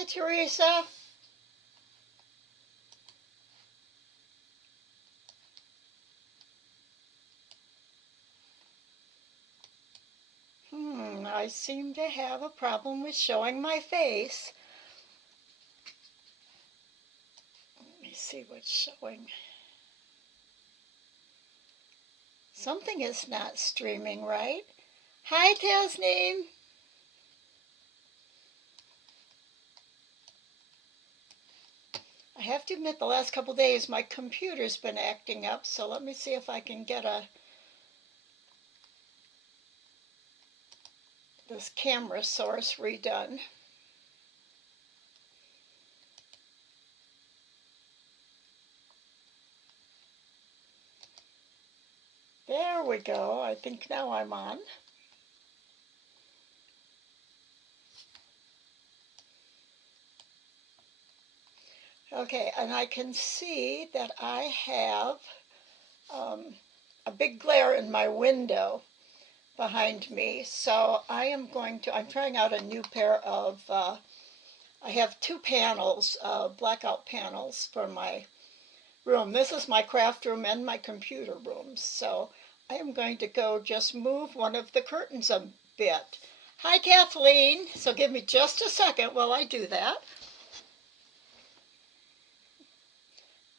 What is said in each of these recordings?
Hi, Teresa. I seem to have a problem with showing my face. Let me see what's showing. Something is not streaming right. Hi, Tasneem. I have to admit the last couple days my computer's been acting up, so let me see if I can get this camera source redone. There we go. I think now I'm on. Okay, and I can see that I have a big glare in my window behind me. So I'm trying out a new pair of, I have two panels, blackout panels for my room. This is my craft room and my computer room. So I am going to go just move one of the curtains a bit. Hi, Kathleen. So give me just a second while I do that.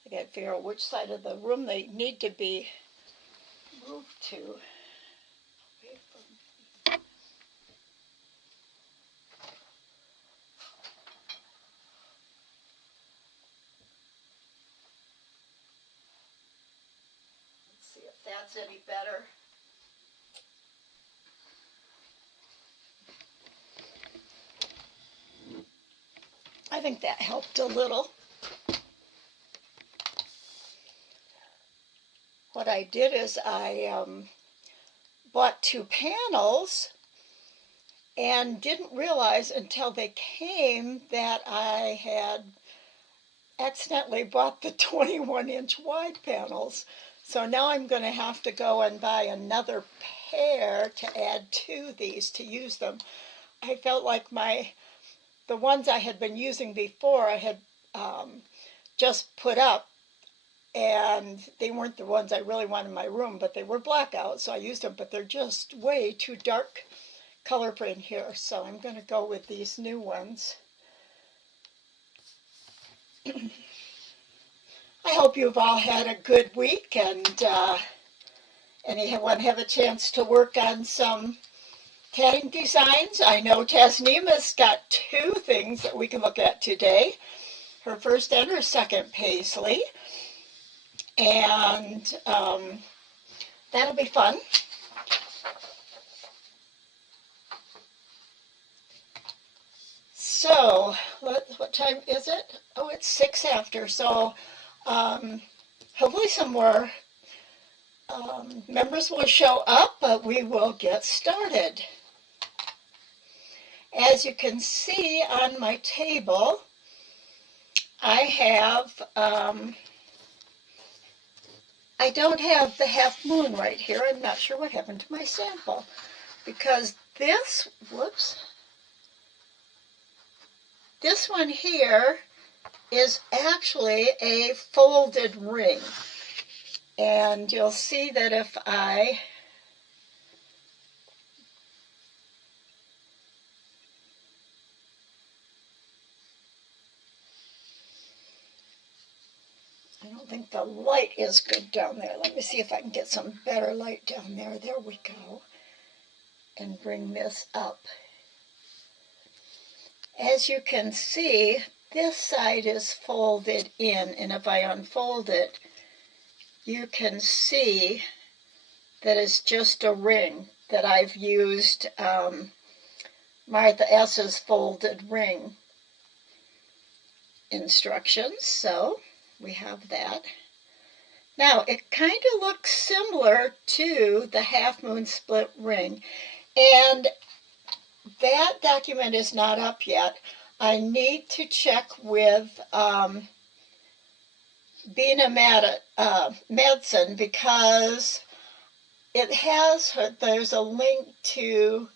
I got to figure out which side of the room they need to be moved to. Let's see if that's any better. I think that helped a little. What I did is I bought two panels and didn't realize until they came that I had accidentally bought the 21-inch wide panels. So now I'm going to have to go and buy another pair to add to these to use them. I felt like the ones I had been using before I had just put up, and they weren't the ones I really wanted in my room, but they were blackout, so I used them, but they're just way too dark color in here, so I'm going to go with these new ones. I hope you've all had a good week, and anyone have a chance to work on some tatting designs. I know Tasneema's got two things that we can look at today, her first and her second paisley, and that'll be fun. So, what time is it? Oh, it's 6 after, so hopefully some more members will show up, but we will get started. As you can see on my table, I have, I don't have the half moon right here. I'm not sure what happened to my sample, because this one here is actually a folded ring. And you'll see that if I don't think the light is good down there. Let me see if I can get some better light down there. There we go. And bring this up. As you can see, this side is folded in, and if I unfold it, you can see that it's just a ring that I've used Martha S.'s folded ring instructions. So we have that. Now, it kind of looks similar to the half moon split ring, and that document is not up yet. I need to check with Bina Madsen, because there's a link to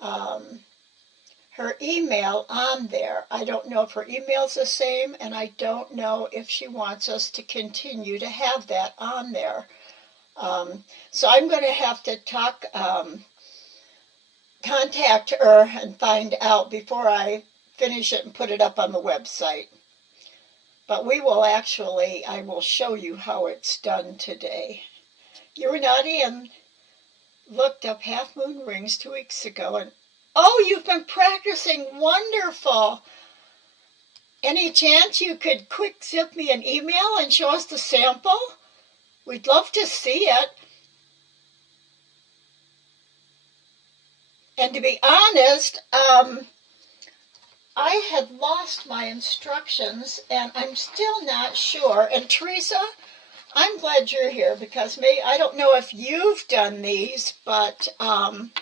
her her email on there. I don't know if her email's the same, and I don't know if she wants us to continue to have that on there. So I'm going to have to contact her and find out before I finish it and put it up on the website. But I will show you how it's done today. You were naughty and looked up half moon rings 2 weeks ago, and oh, you've been practicing. Wonderful. Any chance you could quick zip me an email and show us the sample? We'd love to see it. And to be honest, I had lost my instructions, and I'm still not sure. And Teresa, I'm glad you're here, because I don't know if you've done these, but I'm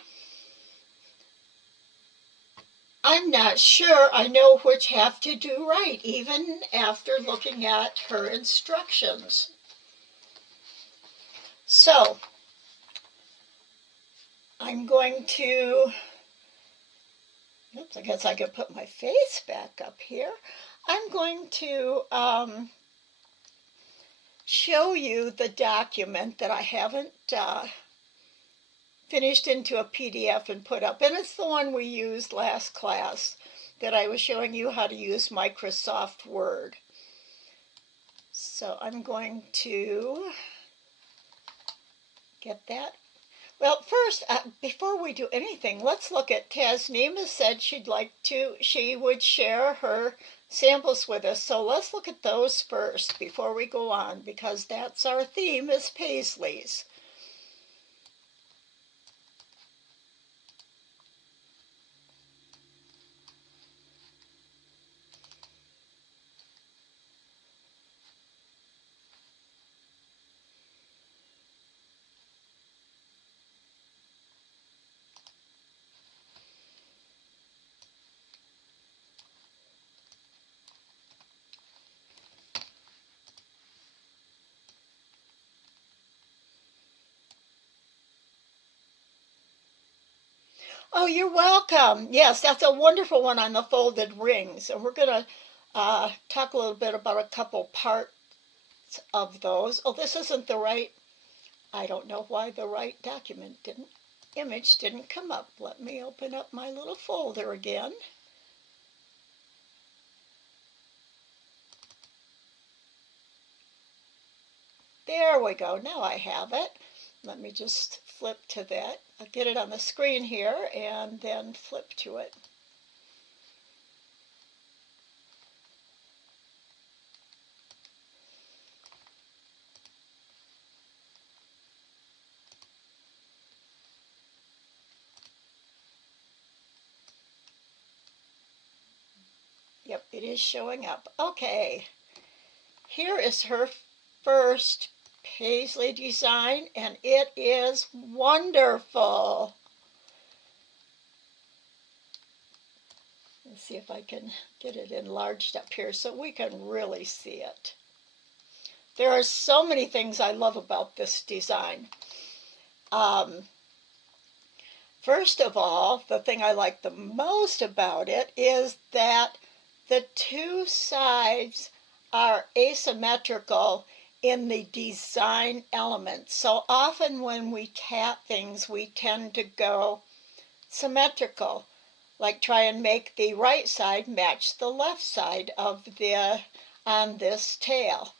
not sure I know which have to do right, even after looking at her instructions. So I'm going to, oops, I guess I could put my face back up here. I'm going to show you the document that I haven't finished into a PDF and put up. And it's the one we used last class that I was showing you how to use Microsoft Word. So I'm going to get that. Well, first, before we do anything, let's look at Tasneema said she would share her samples with us. So let's look at those first before we go on, because that's our theme, is paisleys. Oh, you're welcome. Yes, that's a wonderful one on the folded rings. And we're going to talk a little bit about a couple parts of those. Oh, this isn't the right, I don't know why the right image didn't come up. Let me open up my little folder again. There we go. Now I have it. Let me just flip to that. I'll get it on the screen here and then flip to it. Yep, it is showing up. Okay, here is her first paisley design, and it is wonderful. Let's see if I can get it enlarged up here so we can really see it. There are so many things I love about this design. First of all, the thing I like the most about it is that the two sides are asymmetrical in the design elements. So often when we tat things, we tend to go symmetrical, like try and make the right side match the left side on this tail.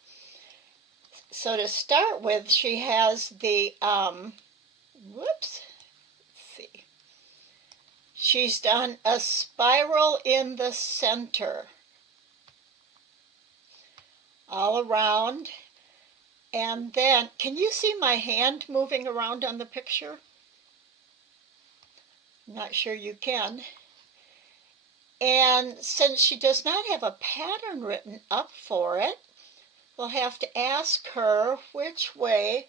So to start with, she has the, let's see. She's done a spiral in the center, all around. And then, can you see my hand moving around on the picture? I'm not sure you can. And since she does not have a pattern written up for it, we'll have to ask her which way.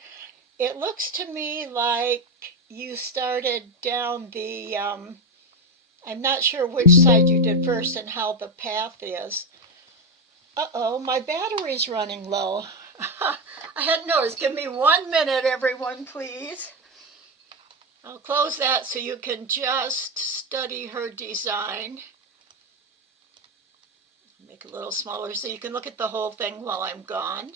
It looks to me like you started down the, I'm not sure which side you did first and how the path is. Uh-oh, my battery's running low. I hadn't noticed. Give me 1 minute, everyone, please. I'll close that so you can just study her design. Make it a little smaller so you can look at the whole thing while I'm gone.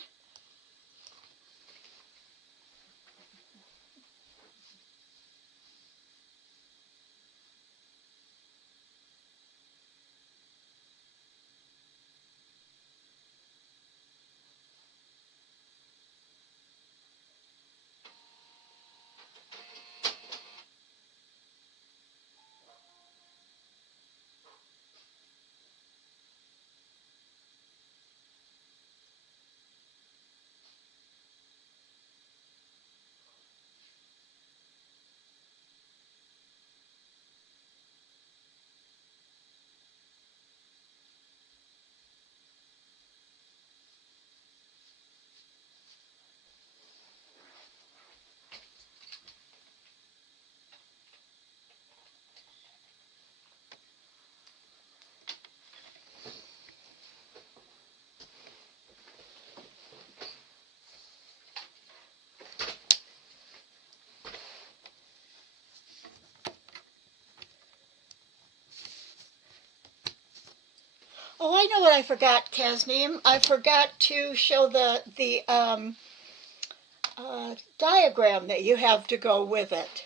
Oh, I know what I forgot, Tasneem. I forgot to show the diagram that you have to go with it.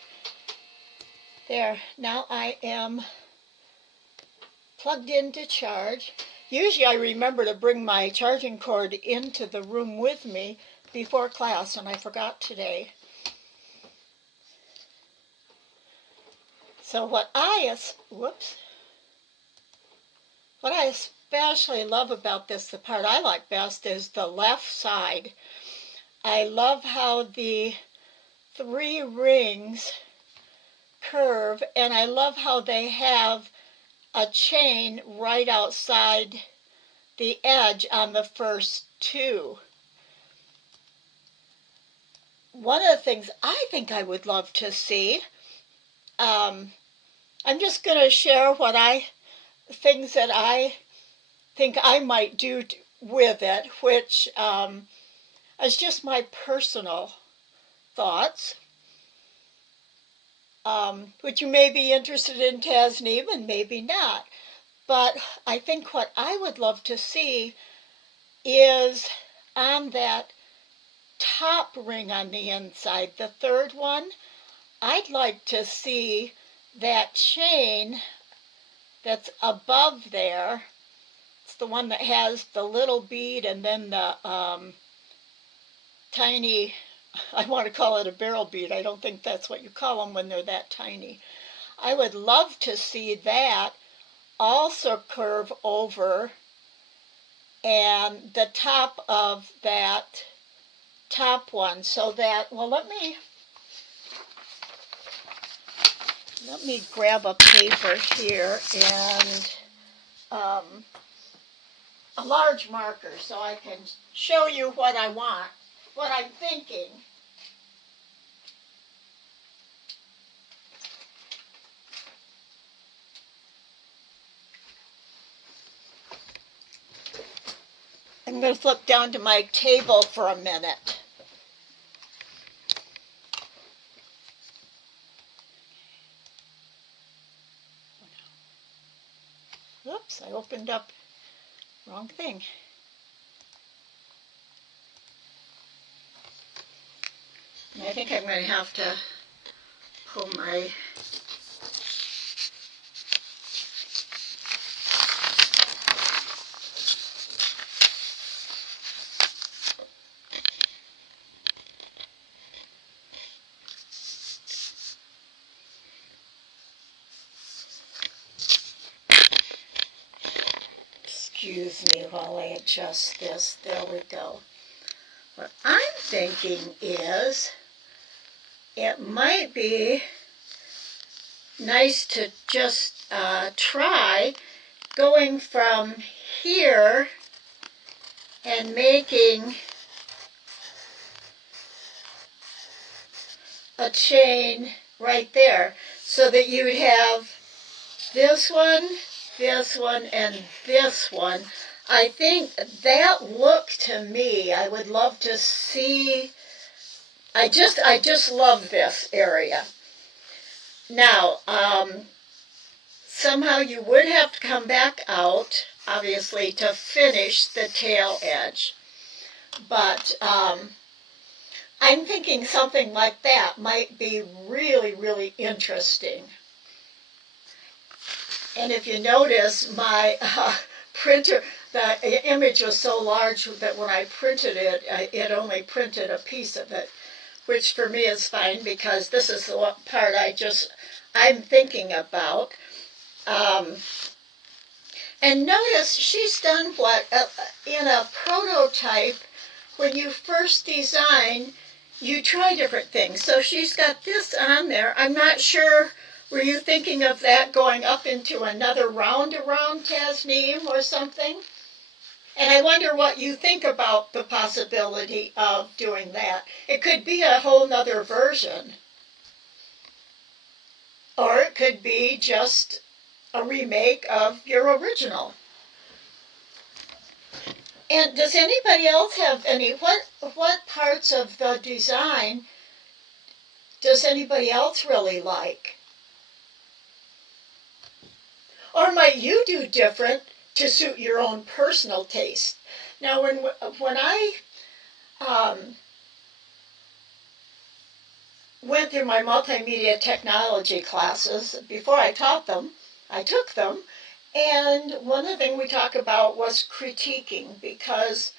There, now I am plugged in to charge. Usually I remember to bring my charging cord into the room with me before class, and I forgot today. So what I especially love about this, the part I like best, is the left side. I love how the 3 rings curve, and I love how they have a chain right outside the edge on the first 2. One of the things I think I would love to see, I'm just going to share things that I think I might do with it, which is just my personal thoughts, which you may be interested in, Tasneem, and maybe not. But I think what I would love to see is on that top ring on the inside, the 3rd one, I'd like to see that chain that's above there. It's the one that has the little bead and then the tiny, I want to call it a barrel bead. I don't think that's what you call them when they're that tiny. I would love to see that also curve over, and the top of that top one, so that, well, let me grab a paper here and a large marker so I can show you what I want, what I'm thinking. I'm going to flip down to my table for a minute. Oops, I opened up wrong thing. I think I'm going to have to pull my excuse me while I adjust this. There we go. What I'm thinking is it might be nice to just try going from here and making a chain right there so that you would have this one, and this one. I think that look to me, I would love to see. I just love this area. Now, somehow you would have to come back out, obviously, to finish the tail edge. But I'm thinking something like that might be really, really interesting. And if you notice, my printer, the image was so large that when I printed it, it only printed a piece of it, which for me is fine because this is the part I'm thinking about. And notice she's done what, in a prototype, when you first design, you try different things. So she's got this on there. I'm not sure, were you thinking of that going up into another round around Tasneem or something? And I wonder what you think about the possibility of doing that. It could be a whole nother version. Or it could be just a remake of your original. And does anybody else have any, what parts of the design does anybody else really like? Or might you do different to suit your own personal taste? Now, when I went through my multimedia technology classes, before I taught them, I took them, and one of the things we talked about was critiquing, because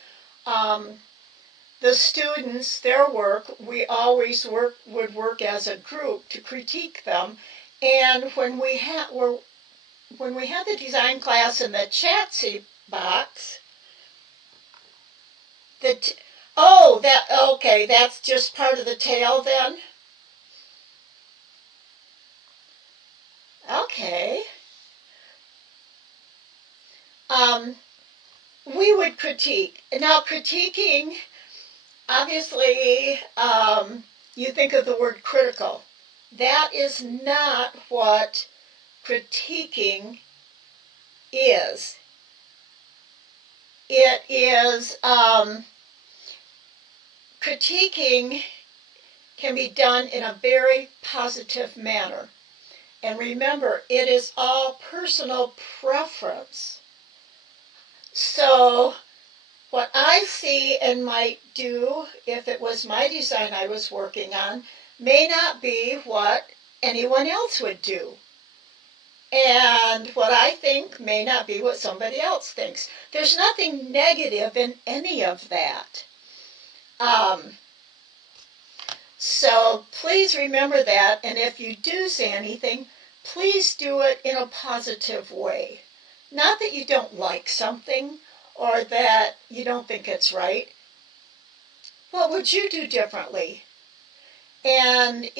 the students, their work, we always would work as a group to critique them. And when we had the design class in the Chatsy box, okay, that's just part of the tail then? Okay. We would critique. Now, critiquing, obviously, you think of the word critical. That is not what critiquing is. It is, critiquing can be done in a very positive manner. And remember, it is all personal preference. So what I see and might do, if it was my design I was working on, may not be what anyone else would do. And what I think may not be what somebody else thinks. There's nothing negative in any of that. So please remember that, and if you do say anything, please do it in a positive way. Not that you don't like something or that you don't think it's right. What would you do differently? And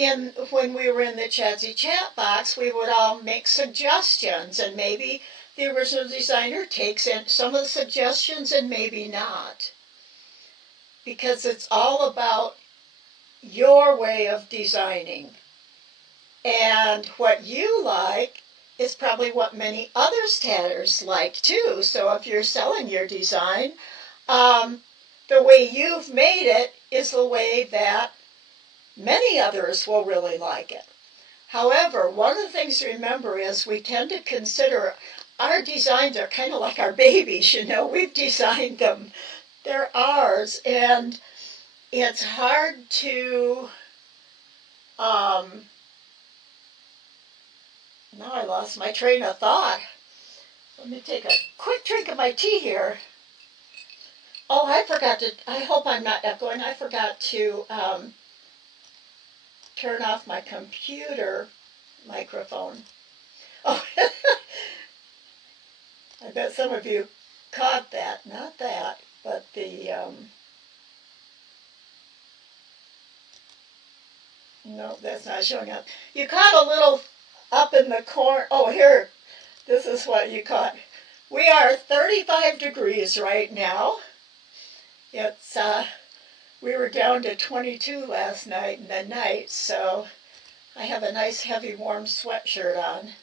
when we were in the Chatsy chat box, we would all make suggestions, and maybe the original designer takes in some of the suggestions and maybe not. Because it's all about your way of designing. And what you like is probably what many other tatters like too. So if you're selling your design, the way you've made it is the way that many others will really like it. However, one of the things to remember is we tend to consider our designs are kind of like our babies, we've designed them. They're ours, and it's hard to, now I lost my train of thought. Let me take a quick drink of my tea here. Oh, I hope I'm not echoing. I forgot to turn off my computer microphone. Oh, I bet some of you caught that. Not that, but the, no, that's not showing up. You caught a little up in the corner. Oh, here, this is what you caught. We are 35 degrees right now. It's, we were down to 22 last night in the night, so I have a nice heavy warm sweatshirt on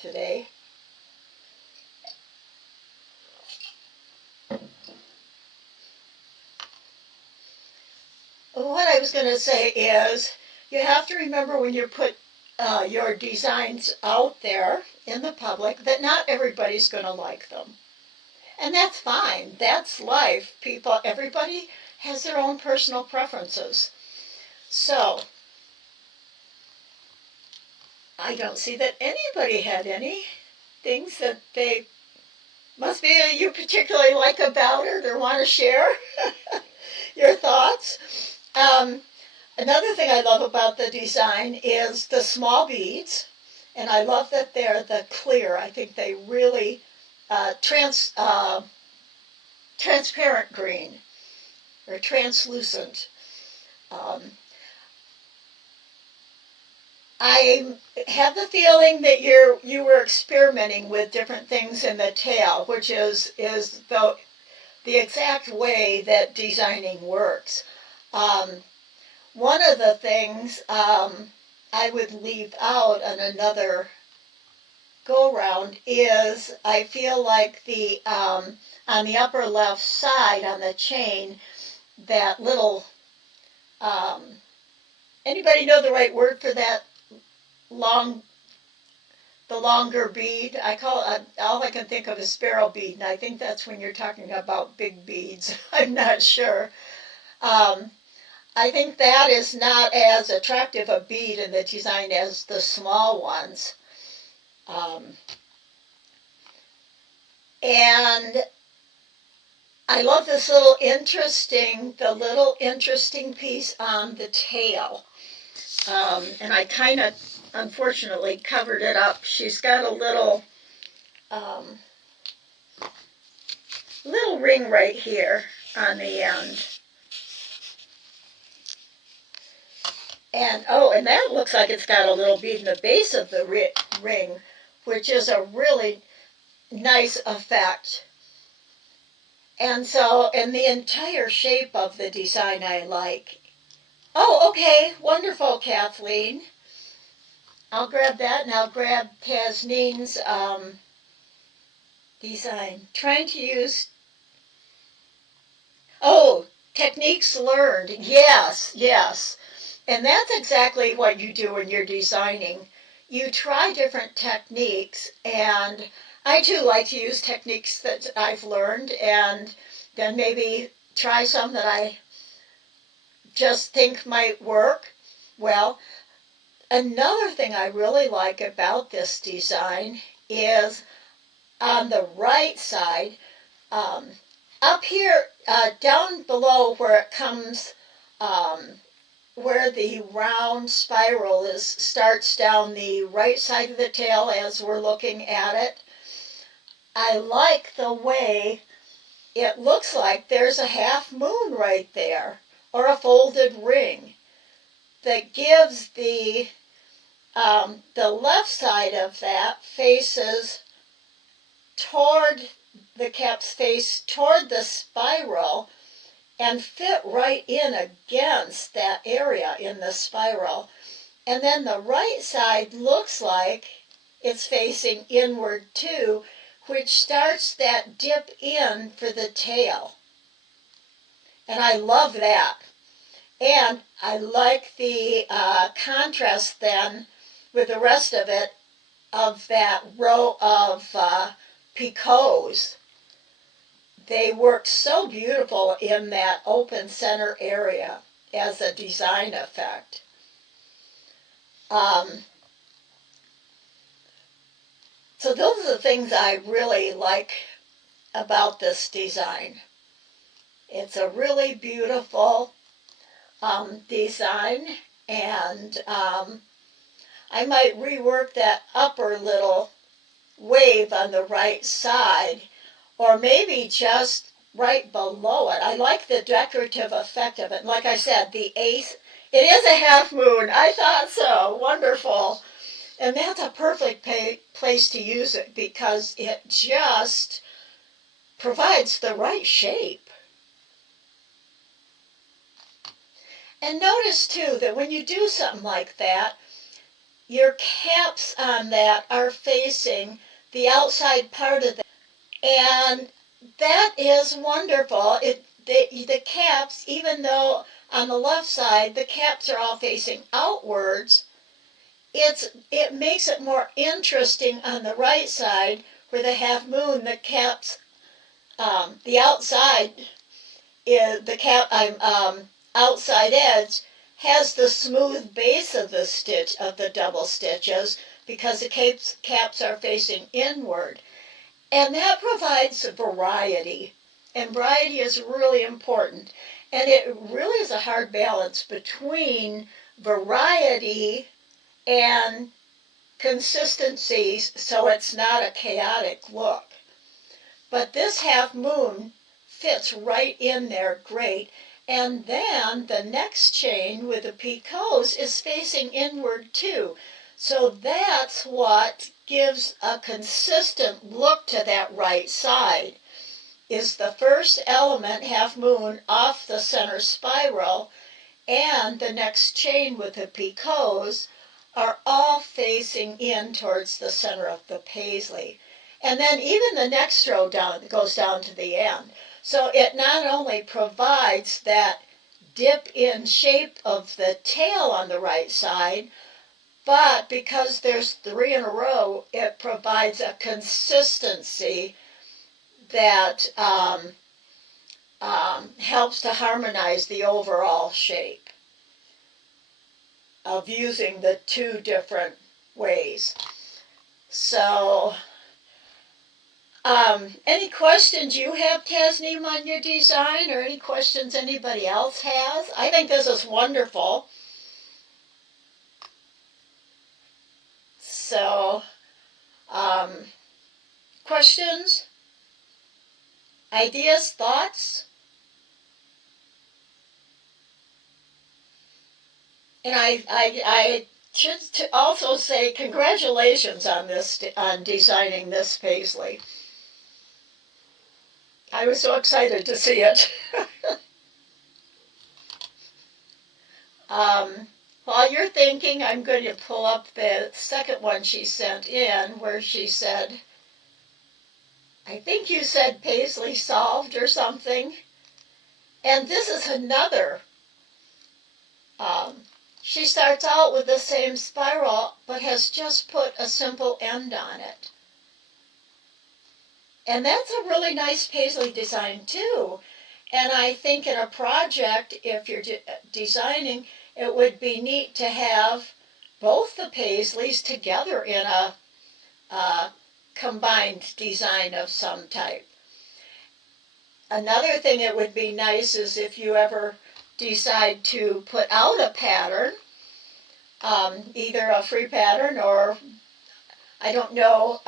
today. What I was going to say is, you have to remember when you're your designs out there in the public, that not everybody's going to like them. And that's fine. That's life. Everybody has their own personal preferences. So, I don't see that anybody had any things that they must be you particularly like about it or want to share your thoughts. Another thing I love about the design is the small beads, and I love that they're the clear. I think they really transparent green or translucent. I have the feeling that you were experimenting with different things in the tail, which is the exact way that designing works. One of the things I would leave out on another go-round is I feel like on the upper left side on the chain, that little, anybody know the right word for that the longer bead? All I can think of is sparrow bead, and I think that's when you're talking about big beads. I'm not sure. I think that is not as attractive a bead in the design as the small ones. And I love this little interesting piece on the tail. And I kind of, unfortunately, covered it up. She's got a little ring right here on the end. And that looks like it's got a little bead in the base of the ring, which is a really nice effect. And the entire shape of the design I like. Oh, okay, wonderful, Kathleen. I'll grab that, and I'll grab Tasneen's design. Trying to use, techniques learned. Yes. And that's exactly what you do when you're designing. You try different techniques, and I too like to use techniques that I've learned, and then maybe try some that I just think might work. Well, another thing I really like about this design is on the right side, up here, down below where it comes, where the round spiral starts down the right side of the tail as we're looking at it. I like the way it looks like there's a half moon right there, or a folded ring, that gives the left side of that faces toward, the caps face toward the spiral and fit right in against that area in the spiral. And then the right side looks like it's facing inward too, which starts that dip in for the tail. And I love that. And I like the contrast then with the rest of it, of that row of picots. They work so beautiful in that open center area as a design effect. So those are the things I really like about this design. It's a really beautiful design, and I might rework that upper little wave on the right side, or maybe just right below it. I like the decorative effect of it. Like I said, the ace, it is a half moon. I thought so. Wonderful. And that's a perfect place to use it because it just provides the right shape. And notice too that when you do something like that, your caps on that are facing the outside part of that. And that is wonderful. The caps, even though on the left side the caps are all facing outwards, it makes it more interesting on the right side where the half moon, the caps, the outside is the outside edge has the smooth base of the stitch of the double stitches because the caps are facing inward. And that provides variety. And variety is really important. And it really is a hard balance between variety and consistencies so it's not a chaotic look. But this half moon fits right in there great. And then the next chain with the picots is facing inward too. So that's what gives a consistent look to that right side, is the first element, half moon, off the center spiral, and the next chain with the picots are all facing in towards the center of the paisley. And then even the next row down goes down to the end. So it not only provides that dip in shape of the tail on the right side, but because there's 3 in a row, it provides a consistency that helps to harmonize the overall shape of using the 2 different ways. So, any questions you have, Tasneem, on your design, or any questions anybody else has? I think this is wonderful. So, questions, ideas, thoughts? And I should also say congratulations on on designing this paisley. I was so excited to see it. While you're thinking, I'm going to pull up the second one she sent in where she said, I think you said paisley solved or something. And this is another. She starts out with the same spiral but has just put a simple end on it. And that's a really nice paisley design too. And I think in a project, if you're designing, it would be neat to have both the paisleys together in a combined design of some type. Another thing it would be nice is if you ever decide to put out a pattern, either a free pattern or, I don't know,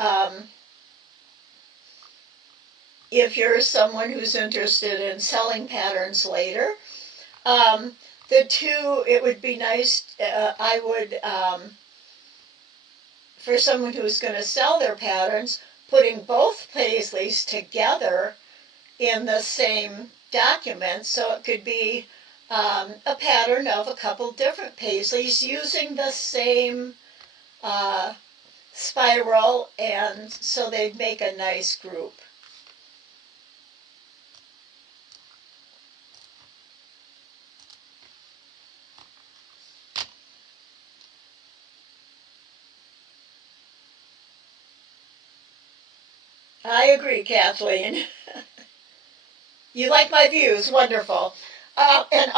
if you're someone who's interested in selling patterns later. It would be nice, I would, for someone who's going to sell their patterns, putting both paisleys together in the same document, so it could be a pattern of a couple different paisleys using the same spiral, and so they'd make a nice group. I agree, Kathleen. You like my views, wonderful. And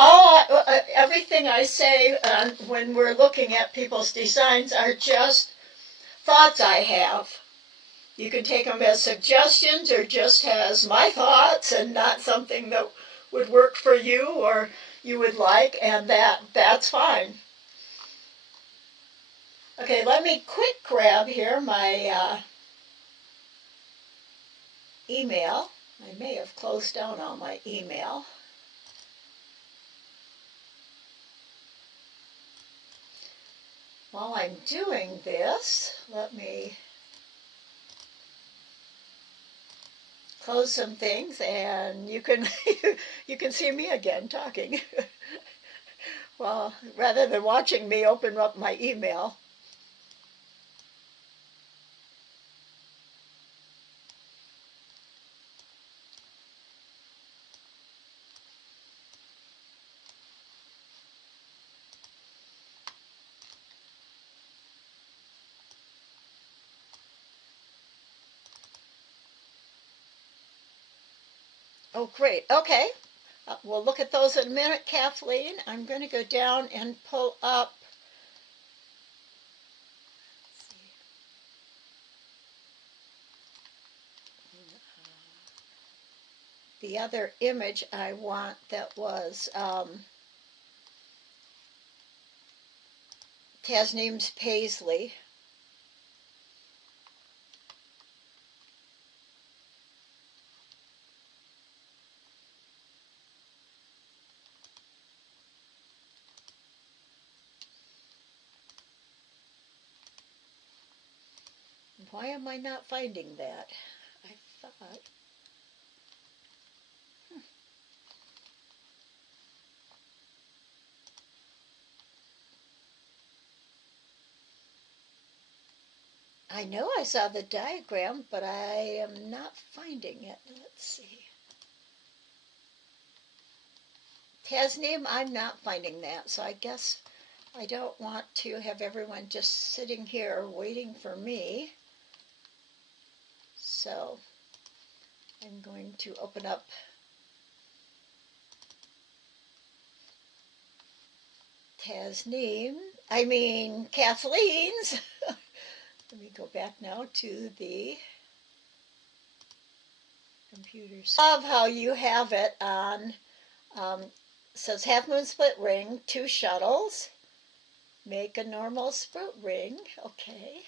everything I say when we're looking at people's designs are just thoughts I have. You can take them as suggestions or just as my thoughts and not something that would work for you or you would like, and that's fine. Okay, let me quick grab here my email. I may have closed down all my email. While I'm doing this, let me close some things, and you can you can see me again talking. Well, rather than watching me open up my email. Oh, great. Okay. We'll look at those in a minute, Kathleen. I'm going to go down and pull up the other image I want that was Tasneem's Paisley. Why am I not finding that? I thought. I know I saw the diagram, but I am not finding it. Let's see. Tasneem, I'm not finding that, so I guess I don't want to have everyone just sitting here waiting for me. So I'm going to open up Kathleen's. Let me go back now to the computer. Love how you have it on, says half moon split ring, 2 shuttles, make a normal split ring. Okay.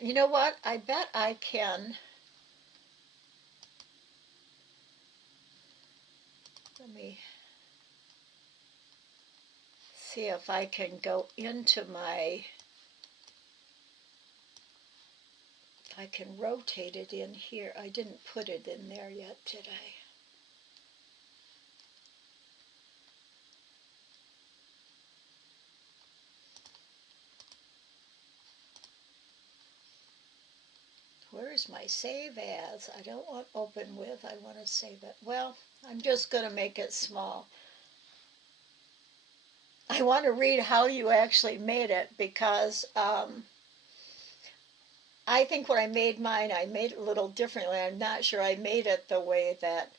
You know what? I bet I can. Let me see if I can go into my, if I can rotate it in here. I didn't put it in there yet, did I? Where's my save as? I don't want open with, I want to save it. Well, I'm just going to make it small. I want to read how you actually made it because I think when I made mine, I made it a little differently. I'm not sure I made it the way that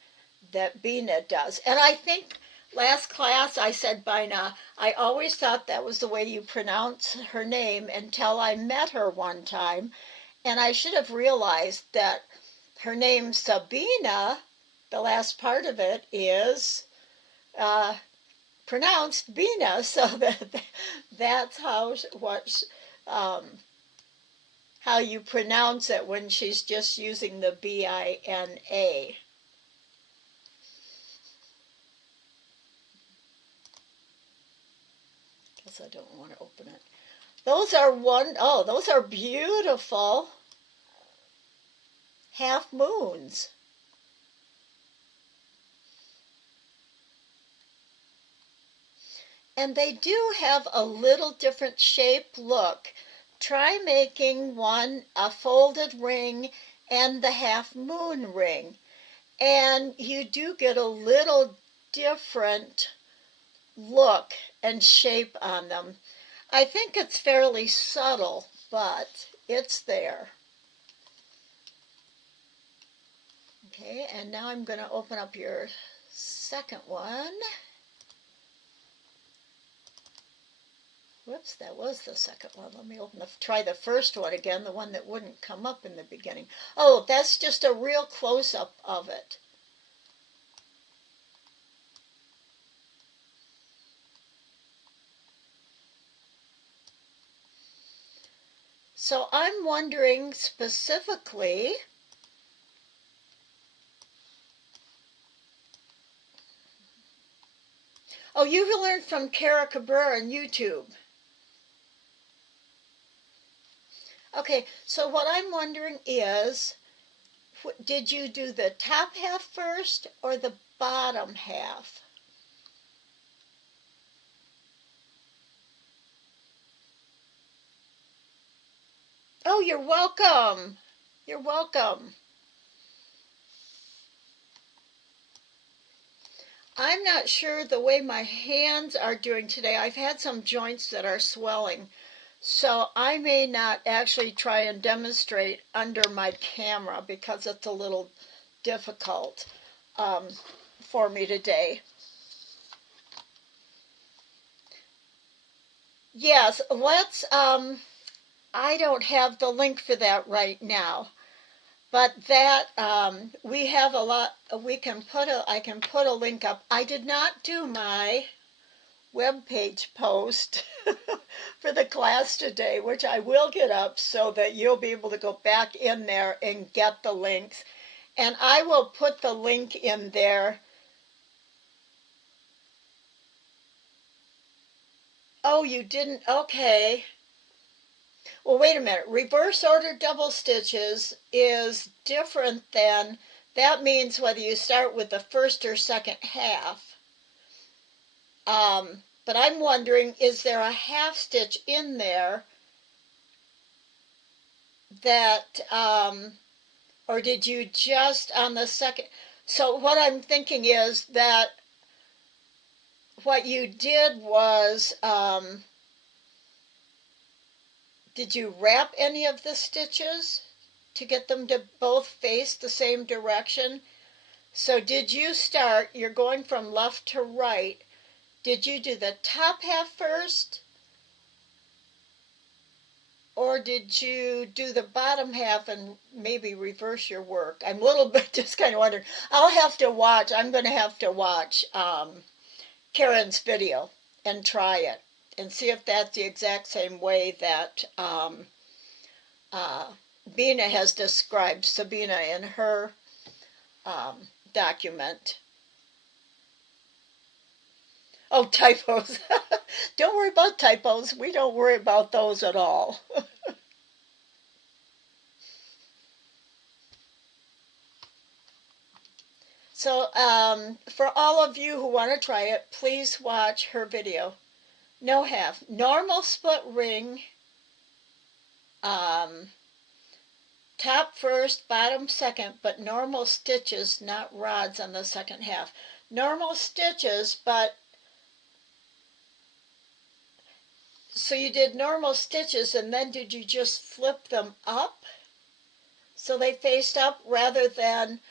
Bina does. And I think last class I said Bina. I always thought that was the way you pronounce her name until I met her one time. And I should have realized that her name Sabina, the last part of it is pronounced Bina, so that's how you pronounce it when she's just using the B-I-N-A. Guess I don't want to open it. Those are beautiful half moons. And they do have a little different shape look. Try making one a folded ring and the half moon ring. And you do get a little different look and shape on them. I think it's fairly subtle, but it's there. Okay, and now I'm going to open up your second one. Whoops, that was the second one. Let me try the first one again, the one that wouldn't come up in the beginning. Oh, that's just a real close-up of it. So I'm wondering specifically, oh, you learned from Kara Cabrera on YouTube. Okay, so what I'm wondering is, did you do the top half first or the bottom half? Oh, you're welcome. You're welcome. I'm not sure the way my hands are doing today. I've had some joints that are swelling. So I may not actually try and demonstrate under my camera because it's a little difficult for me today. Yes, let's, I don't have the link for that right now, but that, we have a lot, I can put a link up. I did not do my web page post for the class today, which I will get up so that you'll be able to go back in there and get the links. And I will put the link in there. Oh, you didn't? Okay. Well, wait a minute. Reverse order double stitches is different than, that means whether you start with the first or second half. But I'm wondering, is there a half stitch in there that, or did you just on the second? So what I'm thinking is that what you did was, did you wrap any of the stitches to get them to both face the same direction? So did you start, you're going from left to right, did you do the top half first? Or did you do the bottom half and maybe reverse your work? I'm a little bit just kind of wondering. I'll have to watch, I'm going to have to watch Karen's video and try it and see if that's the exact same way that Bina has described Sabina in her document. Oh, typos. Don't worry about typos. We don't worry about those at all. So for all of you who want to try it, please watch her video. No half. Normal split ring. Top first, bottom second, but normal stitches, not rods on the second half. Normal stitches, but so you did normal stitches and then did you just flip them up so they faced up rather than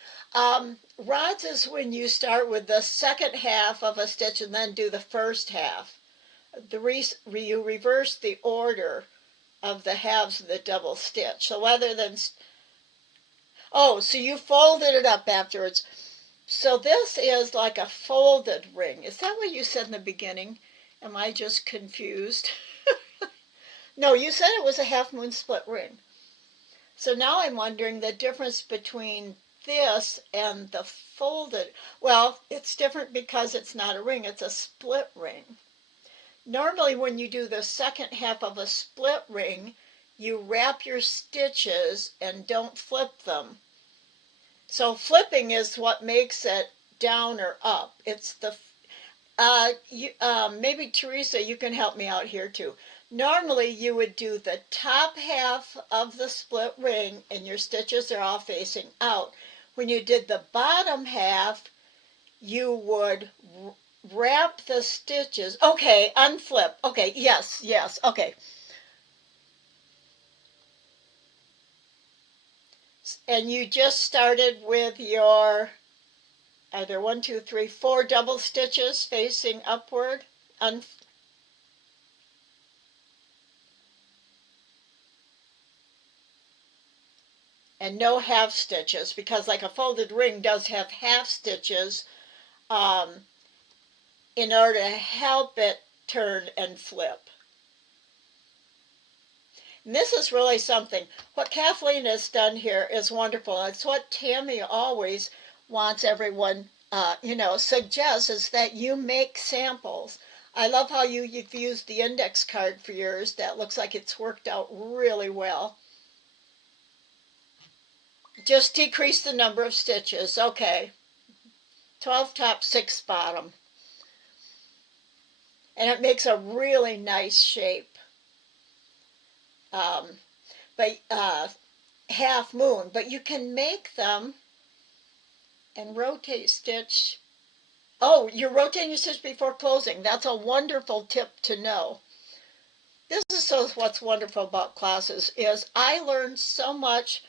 rods is when you start with the second half of a stitch and then do the first half. You reverse the order of the halves of the double stitch. So rather than, oh, so you folded it up afterwards. So this is like a folded ring. Is that what you said in the beginning? Am I just confused? No, you said it was a half moon split ring. So now I'm wondering the difference between this and the folded. Well, it's different because it's not a ring, it's a split ring. Normally when you do the second half of a split ring, you wrap your stitches and don't flip them. So flipping is what makes it down or up. It's the, maybe Teresa, you can help me out here too. Normally you would do the top half of the split ring and your stitches are all facing out. When you did the bottom half, you would wrap the stitches. Okay, unflip. Okay, yes, okay. And you just started with your either 1, 2, 3, 4 double stitches facing upward. And no half stitches, because like a folded ring does have half stitches in order to help it turn and flip. And this is really something. What Kathleen has done here is wonderful. It's what Tammy always wants everyone, suggests, is that you make samples. I love how you've used the index card for yours. That looks like it's worked out really well. Just decrease the number of stitches. Okay. 12 top, 6 bottom. And it makes a really nice shape. But half moon, but you can make them and rotate stitch. Oh, you're rotating your stitch before closing. That's a wonderful tip to know. this is so what's wonderful about classes is I learned so much,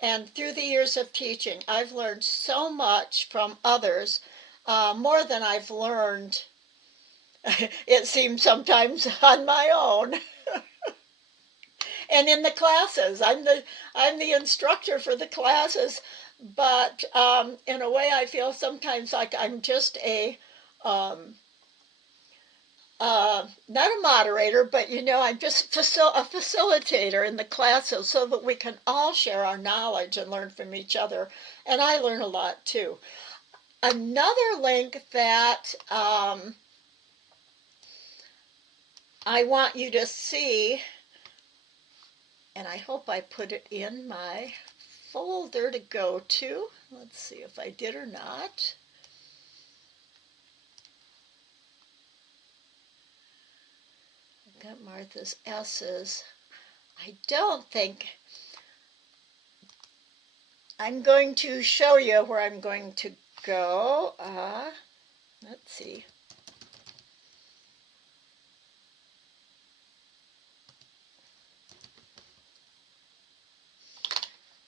and through the years of teaching, I've learned so much from others, more than I've learned, it seems sometimes, on my own. And in the classes, I'm the instructor for the classes, but in a way, I feel sometimes like I'm just um, not a moderator, but I'm just a facilitator in the classes so that we can all share our knowledge and learn from each other. And I learn a lot too. Another link that I want you to see, and I hope I put it in my folder to go to. Let's see if I did or not. I've got Martha's S's. I don't think. I'm going to show you where I'm going to go. Let's see.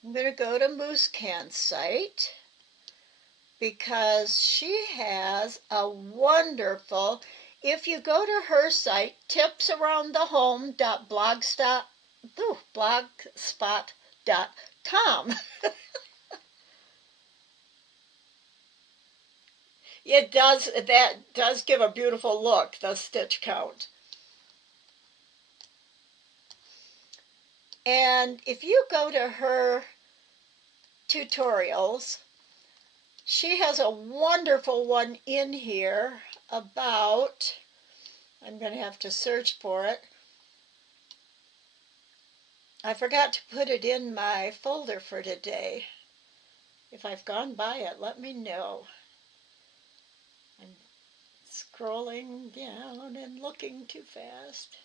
I'm going to go to Moose Can's site because she has a wonderful, if you go to her site, tipsaroundthehome.blogspot.com. That does give a beautiful look, the stitch count. And if you go to her tutorials, she has a wonderful one in here about, I'm going to have to search for it. I forgot to put it in my folder for today. If I've gone by it, let me know. I'm scrolling down and looking too fast.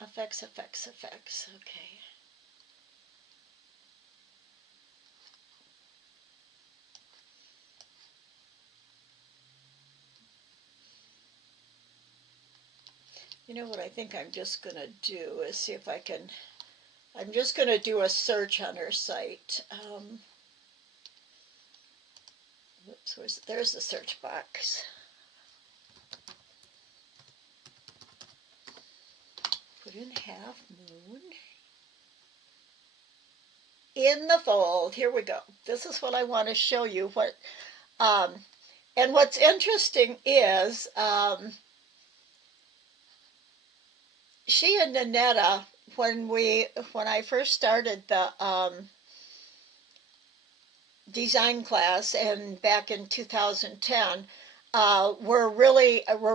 Effects. Okay. You know what I think I'm just going to do is see if I can, I'm just going to do a search on her site. Whoops, there's the search box. Put in half moon. In the fold, here we go. This is what I want to show you. And what's interesting is, she and Nanetta, when I first started the design class, and back in 2010, were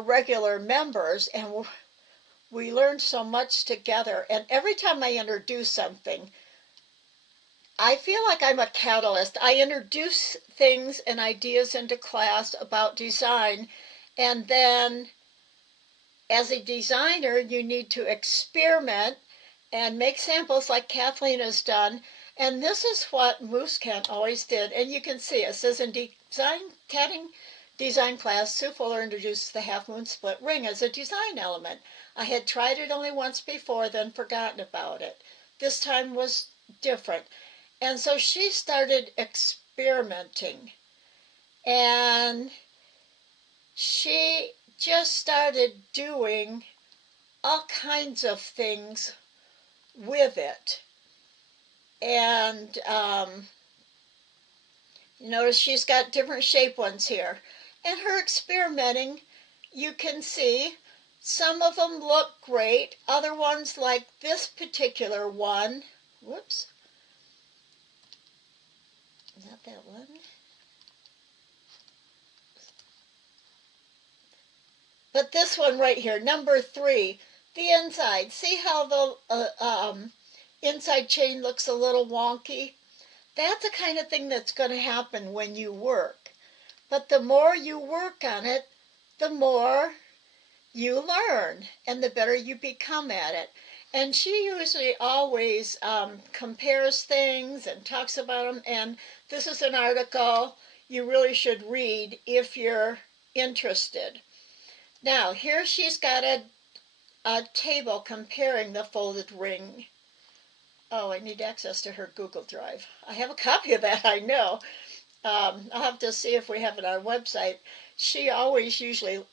regular members, and we learned so much together. And every time I introduce something, I feel like I'm a catalyst. I introduce things and ideas into class about design, and then as a designer, you need to experiment and make samples like Kathleen has done. And this is what Moose Can always did. And you can see it says in Tatting design class, Sue Fuller introduced the half moon split ring as a design element. I had tried it only once before, then forgotten about it. This time was different. And so she started experimenting. And she just started doing all kinds of things with it. And notice she's got different shape ones here. And her experimenting, you can see some of them look great. Other ones, like this particular one, whoops, not that one. But this one right here, number 3, the inside. See how the inside chain looks a little wonky? That's the kind of thing that's going to happen when you work. But the more you work on it, the more you learn and the better you become at it. And she usually always compares things and talks about them. And this is an article you really should read if you're interested. Now, here she's got a table comparing the folded ring. Oh, I need access to her Google Drive. I have a copy of that, I know. I'll have to see if we have it on our website. She always usually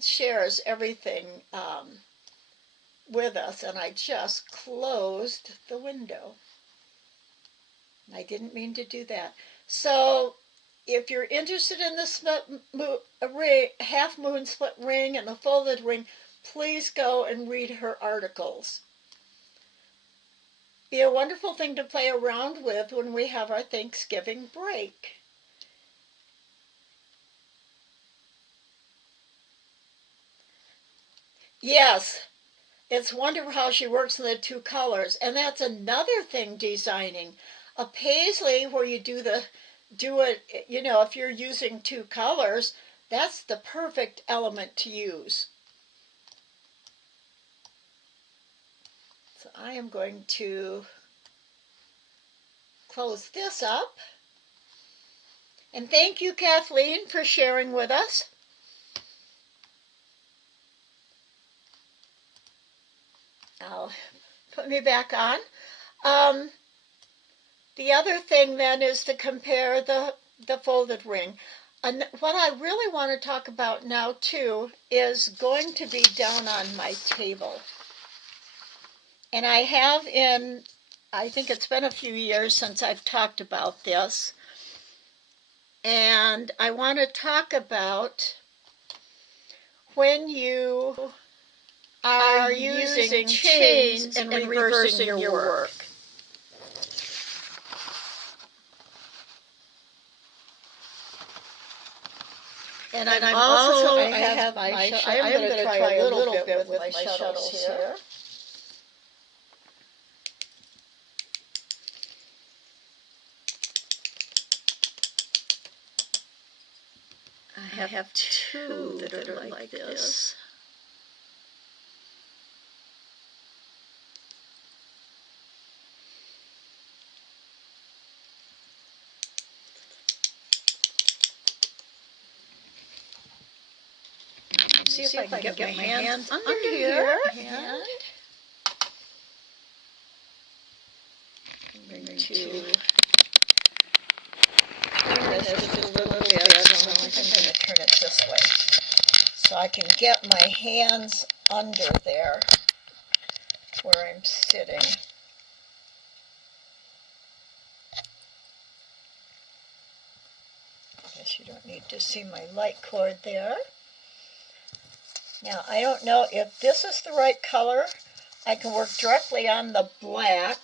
shares everything with us, and I just closed the window. I didn't mean to do that. So if you're interested in the half moon split ring and the folded ring, please go and read her articles. Be a wonderful thing to play around with when we have our Thanksgiving break. Yes, it's wonderful how she works in the two colors. And that's another thing designing. A paisley where you do it, you know, if you're using two colors, that's the perfect element to use. So I am going to close this up. And thank you, Kathleen, for sharing with us. I'll put me back on. The other thing then is to compare the folded ring. And what I really want to talk about now too is going to be down on my table. And I have I think it's been a few years since I've talked about this. And I want to talk about when you are using chains and reversing your work. And I'm also I am going to try a little bit with my shuttles here. I have two that are like this. See if I can get my hands under here. And I'm going to turn this just a little bit. So I'm going to turn it this way so I can get my hands under there where I'm sitting. I guess you don't need to see my light cord there. Now, I don't know if this is the right color. I can work directly on the black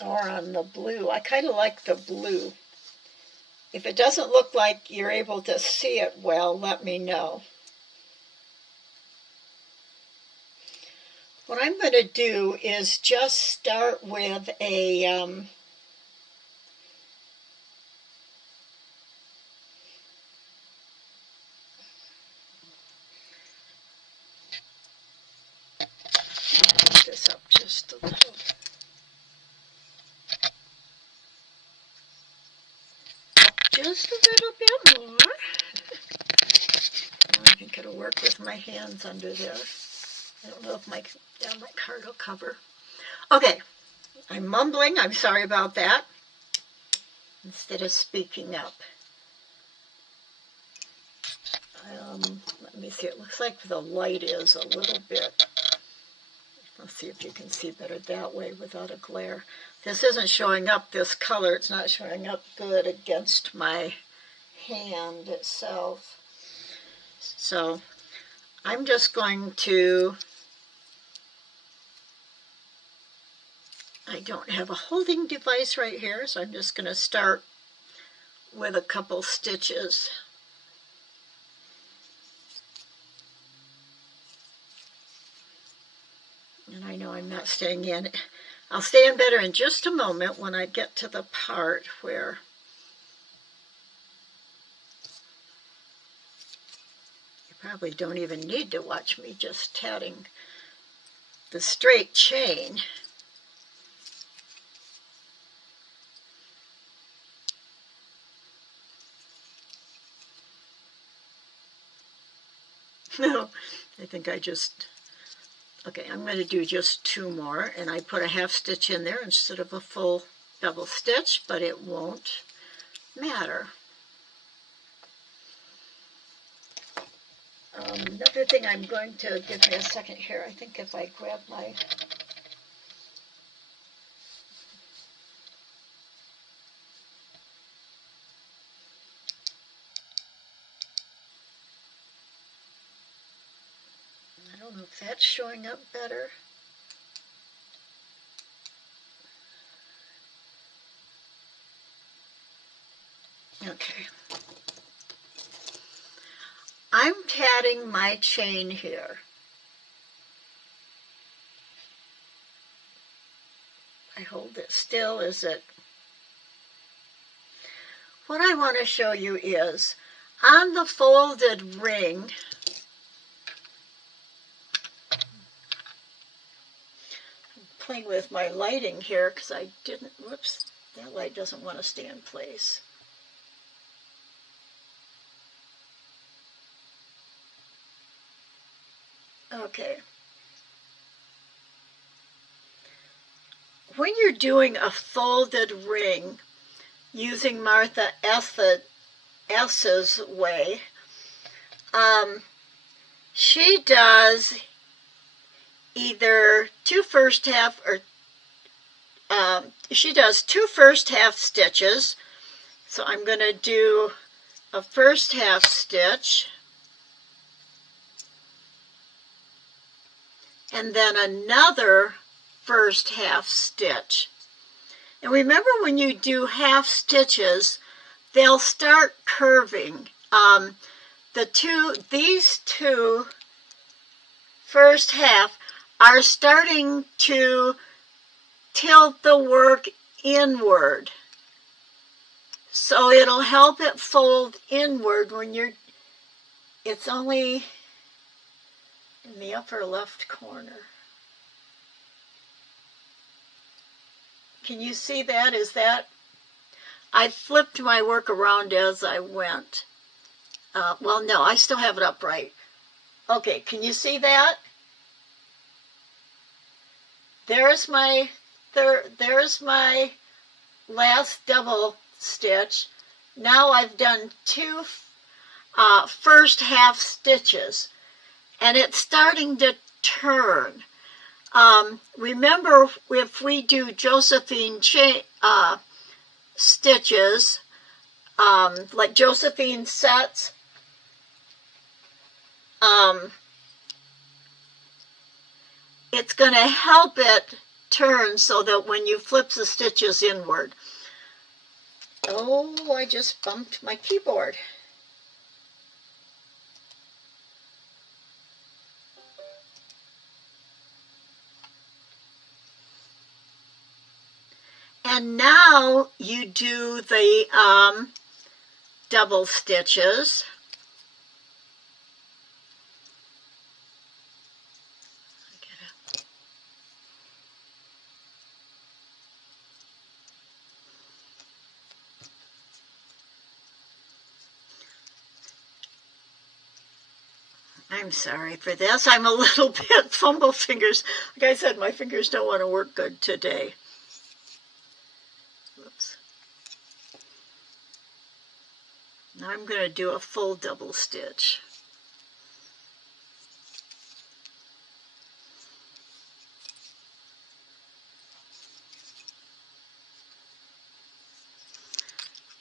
or on the blue. I kind of like the blue. If it doesn't look like you're able to see it well, let me know. What I'm going to do is just start with a this up just a little. Just a little bit more. I think it'll work with my hands under there. I don't know if my card will cover. Okay, I'm mumbling. I'm sorry about that. Instead of speaking up. Let me see. It looks like the light is a little bit. Let's see if you can see better that way without a glare. This isn't showing up, this color. It's not showing up good against my hand itself. So I'm just going to, I don't have a holding device right here, so I'm just going to start with a couple stitches. And I know I'm not staying in. I'll stay in better in just a moment when I get to the part where you probably don't even need to watch me just tatting the straight chain. No, I think I just, okay, I'm going to do just 2 more, and I put a half stitch in there instead of a full double stitch, but it won't matter. Another thing I'm going to, give me a second here, I think if I grab my, I don't know if that's showing up better. Okay. I'm tatting my chain here. I hold it still, is it? What I want to show you is, on the folded ring, I'm playing with my lighting here because I didn't, whoops, that light doesn't want to stay in place. Okay. When you're doing a folded ring using Martha S's way, she does either 2 first half or she does 2 first half stitches. So I'm going to do a first half stitch and then another first half stitch. And remember, when you do half stitches, they'll start curving. These two first half are starting to tilt the work inward. So it'll help it fold inward when it's only in the upper left corner. Can you see that? Is that? I flipped my work around as I went. Well, no, I still have it upright. Okay, can you see that? There's my last double stitch. Now I've done 2 first half stitches, and it's starting to turn. Remember, if we do Josephine stitches, like Josephine sets, it's going to help it turn so that when you flip the stitches inward. Oh, I just bumped my keyboard. And now you do the double stitches. I'm sorry for this. I'm a little bit fumble fingers. Like I said, my fingers don't want to work good today. Whoops. Now I'm going to do a full double stitch.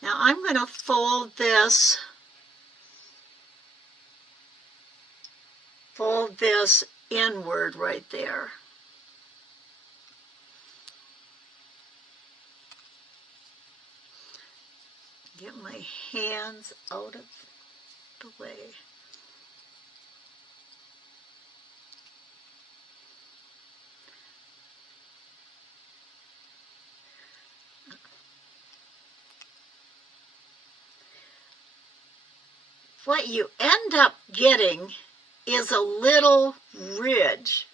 Now I'm going to fold this inward right there. Get my hands out of the way. What you end up getting is a little ridge.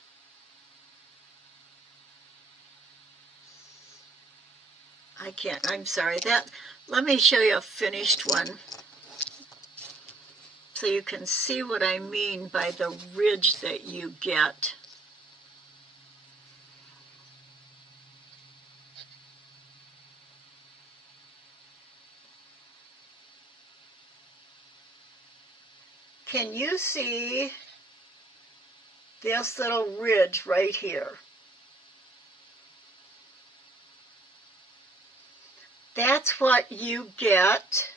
I'm sorry, let me show you a finished one. so you can see what I mean by the ridge that you get. Can you see this little ridge right here? That's what you get,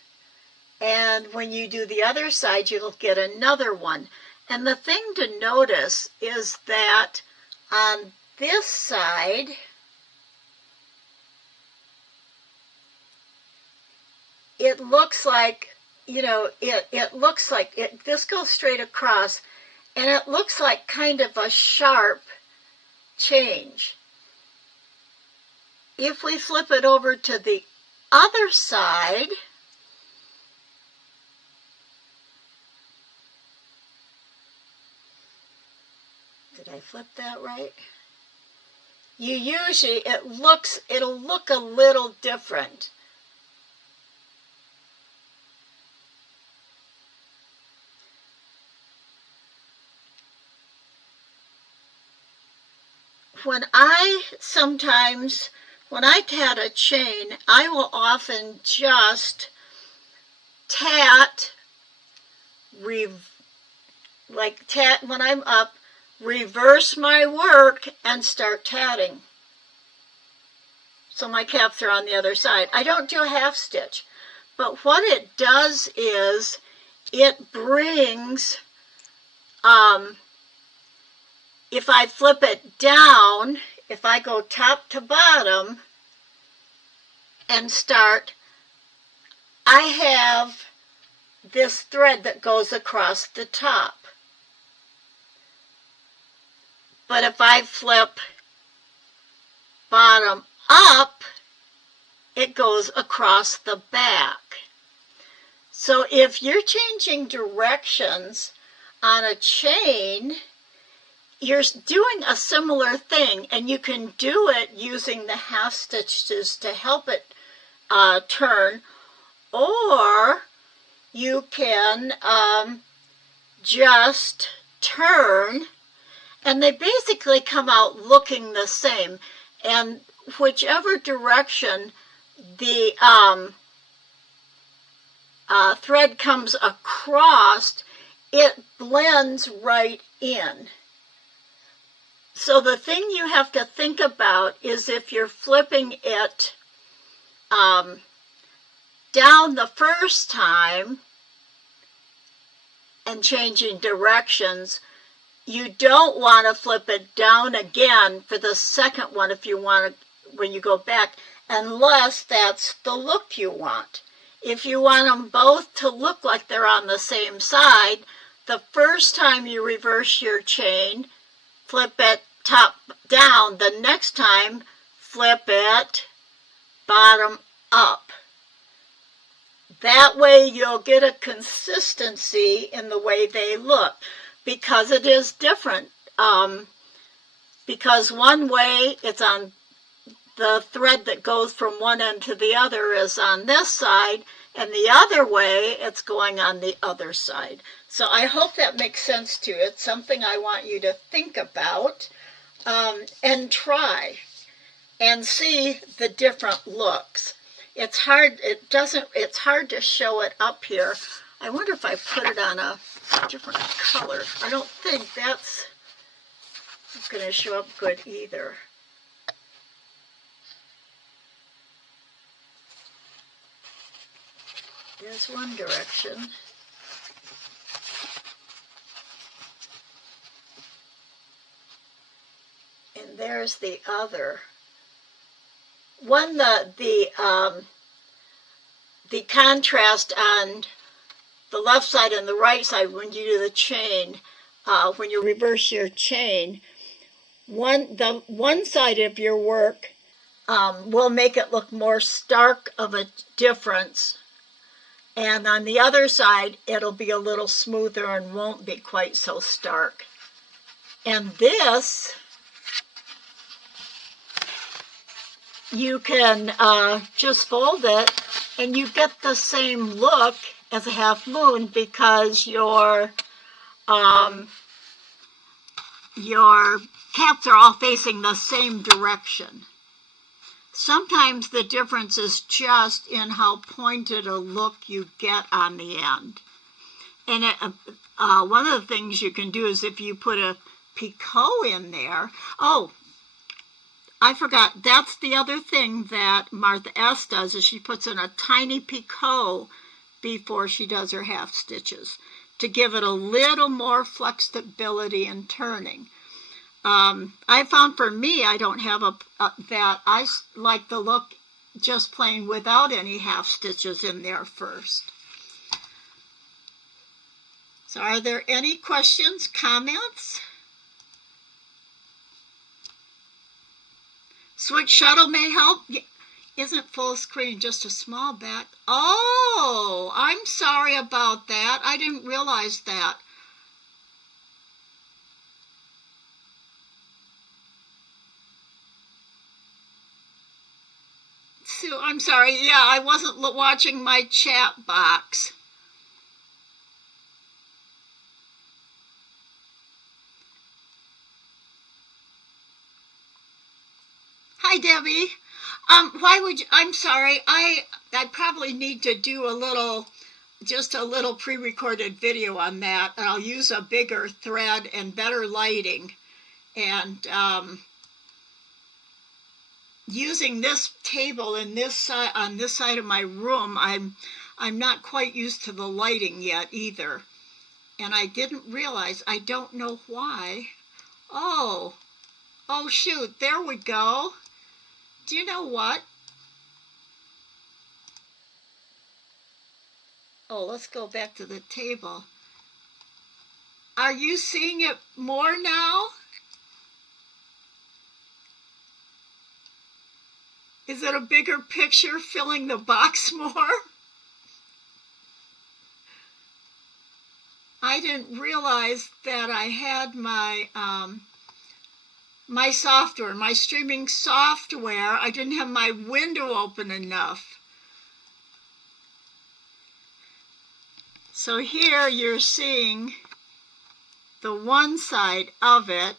and when you do the other side, you'll get another one. And the thing to notice is that on this side, it looks like, it looks like this goes straight across, and it looks like kind of a sharp change. If we flip it over to the other side, did I flip that right? It'll look a little different. When I tat a chain, I will often just tat when I'm up, reverse my work and start tatting. So my caps are on the other side. I don't do a half stitch, but what it does is it brings, if I flip it down, if I go top to bottom and start, I have this thread that goes across the top. But if I flip bottom up, it goes across the back. So if you're changing directions on a chain, you're doing a similar thing, and you can do it using the half stitches to help it turn, or you can just turn, and they basically come out looking the same. And whichever direction the thread comes across, it blends right in. So the thing you have to think about is if you're flipping it down the first time and changing directions, you don't want to flip it down again for the second one if you want to, when you go back, unless that's the look you want. If you want them both to look like they're on the same side, the first time you reverse your chain, flip it top down. The next time, flip it bottom up. That way you'll get a consistency in the way they look, because it is different. Because one way it's on the thread that goes from one end to the other is on this side, and the other way it's going on the other side. So I hope that makes sense to you. It's something I want you to think about and try and see the different looks. It's hard to show it up here. I wonder if I put it on a different color. I don't think that's going to show up good either. There's one direction. And there's the other. The contrast on the left side and the right side when you do the chain, when you reverse your chain, the one side of your work will make it look more stark of a difference, and on the other side it'll be a little smoother and won't be quite so stark. And this, you can just fold it and you get the same look as a half moon because your caps are all facing the same direction. Sometimes the difference is just in how pointed a look you get on the end. And one of the things you can do is if you put a picot in there. Oh, I forgot. That's the other thing that Martha S. does is she puts in a tiny picot before she does her half stitches to give it a little more flexibility in turning. I found for me, I don't have that. I like the look just plain without any half stitches in there first. So are there any questions, comments? Switch shuttle may help. Isn't full screen just a small back? Oh, I'm sorry about that. I didn't realize that. Sue, I'm sorry. Yeah, I wasn't watching my chat box. Hi, Debbie. Why would you, I'm sorry. I probably need to do just a little pre-recorded video on that. And I'll use a bigger thread and better lighting. And using this table in on this side of my room, I'm not quite used to the lighting yet either. And I didn't realize, I don't know why. Oh shoot, there we go. Do you know what? Oh, let's go back to the table. Are you seeing it more now? Is it a bigger picture filling the box more? I didn't realize that I had my my software, my streaming software. I didn't have my window open enough. So here you're seeing the one side of it.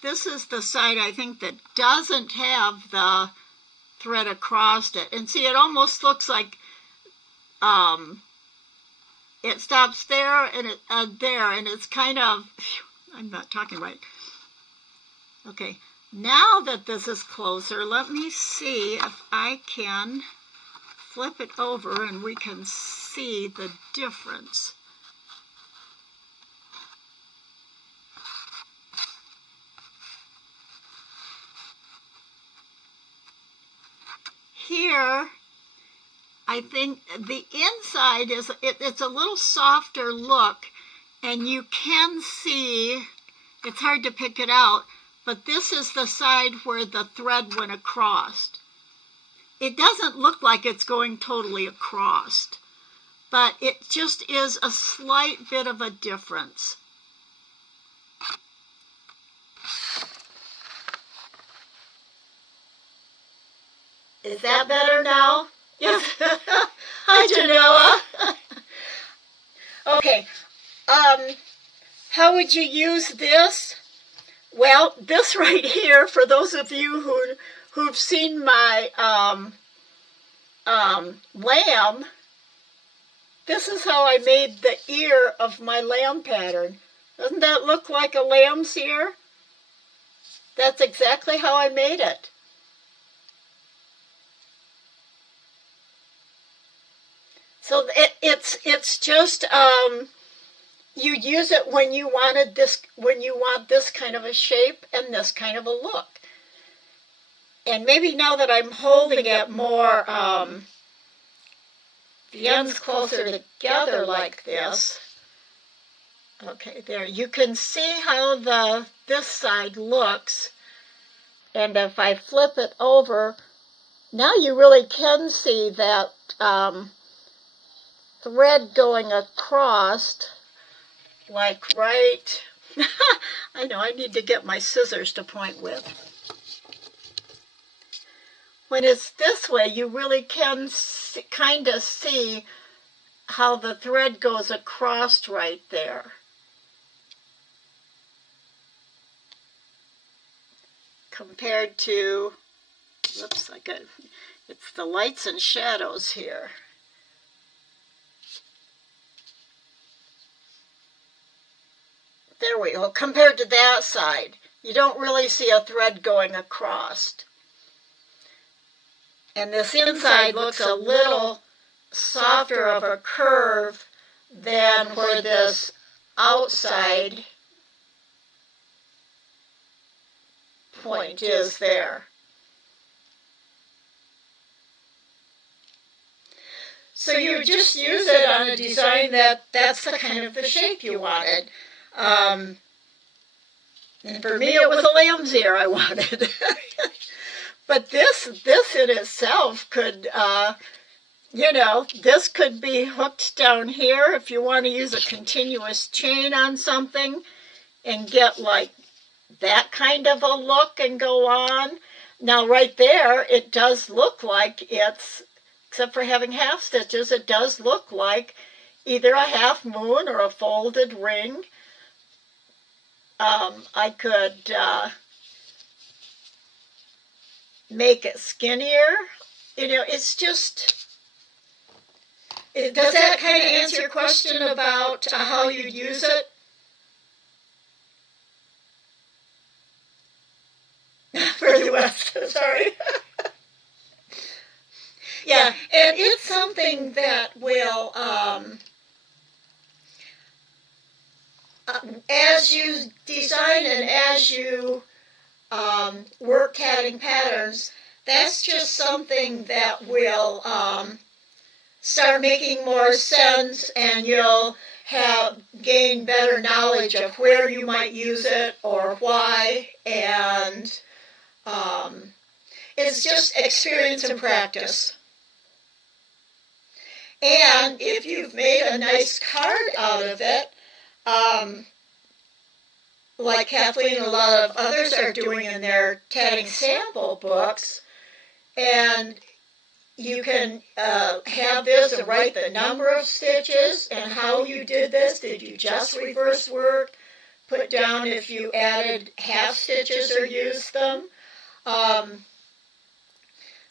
This is the side I think that doesn't have the thread across it. And see, it almost looks like it stops there and there, and it's kind of, I'm not talking right. Okay, now that this is closer, let me see if I can flip it over and we can see the difference. Here, I think the inside is, it's a little softer look, and you can see, it's hard to pick it out, but this is the side where the thread went across. It doesn't look like it's going totally across, but it just is a slight bit of a difference. Is that better now? Yes. Hi, Janella. Okay. How would you use this? Well, this right here, for those of you who've seen my lamb, this is how I made the ear of my lamb pattern. Doesn't that look like a lamb's ear? That's exactly how I made it. So it's just you use it when you want this kind of a shape and this kind of a look. And maybe now that I'm holding it more, the ends closer together like this. Okay, there. You can see how this side looks. And if I flip it over, now you really can see that thread going across, like right, I know I need to get my scissors to point with. When it's this way, you really can kind of see how the thread goes across right there. Compared to, whoops, it's the lights and shadows here. There we go. Compared to that side, you don't really see a thread going across. And this inside looks a little softer of a curve than where this outside point is there. So you just use it on a design that's the kind of the shape you wanted. And for me, it was a lamb's ear I wanted. But this in itself could, this could be hooked down here if you want to use a continuous chain on something and get like that kind of a look and go on. Now right there, it does look like it's, except for having half stitches, it does look like either a half moon or a folded ring. I could make it skinnier. It's just, does that kind of answer your question about how you'd use it? Further west, sorry. Yeah, and it's something that will, as you design and as you work tatting patterns, that's just something that will start making more sense, and you'll gain better knowledge of where you might use it or why, and it's just experience and practice. And if you've made a nice card out of it, like Kathleen and a lot of others are doing in their tatting sample books, and you can have this and write the number of stitches and how you did this. Did you just reverse work? Put down if you added half stitches or used them.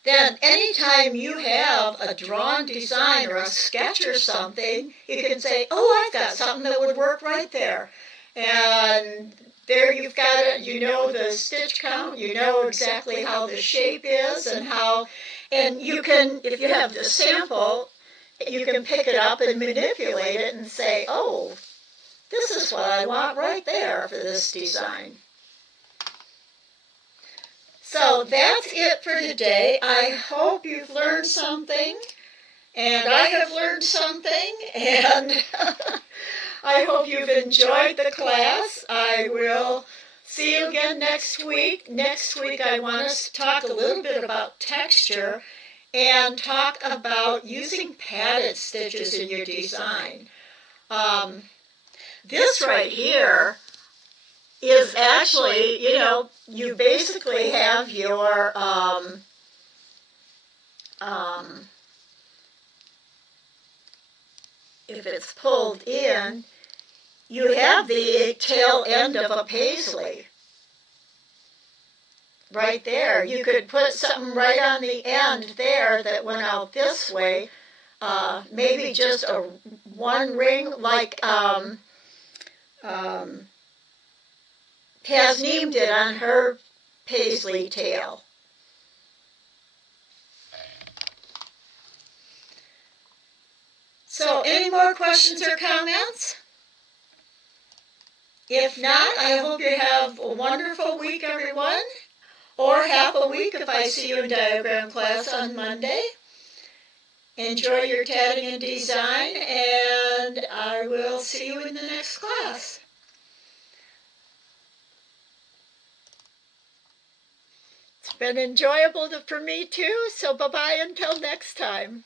Then anytime you have a drawn design or a sketch or something, you can say, oh, I've got something that would work right there. And there you've got it. You know the stitch count. You know exactly how the shape is and you can, if you have the sample, you can pick it up and manipulate it and say, oh, this is what I want right there for this design. So that's it for today. I hope you've learned something, and I have learned something, and I hope you've enjoyed the class. I will see you again next week. Next week I want us to talk a little bit about texture and talk about using padded stitches in your design. This right here is actually, you basically have your if it's pulled in, you have the tail end of a paisley right there. You could put something right on the end there that went out this way, maybe just one ring like Tasneem did on her paisley tail. So, any more questions or comments? If not, I hope you have a wonderful week, everyone, or half a week if I see you in diagram class on Monday. Enjoy your tatting and design, and I will see you in the next class. It's been enjoyable for me too, so bye-bye until next time.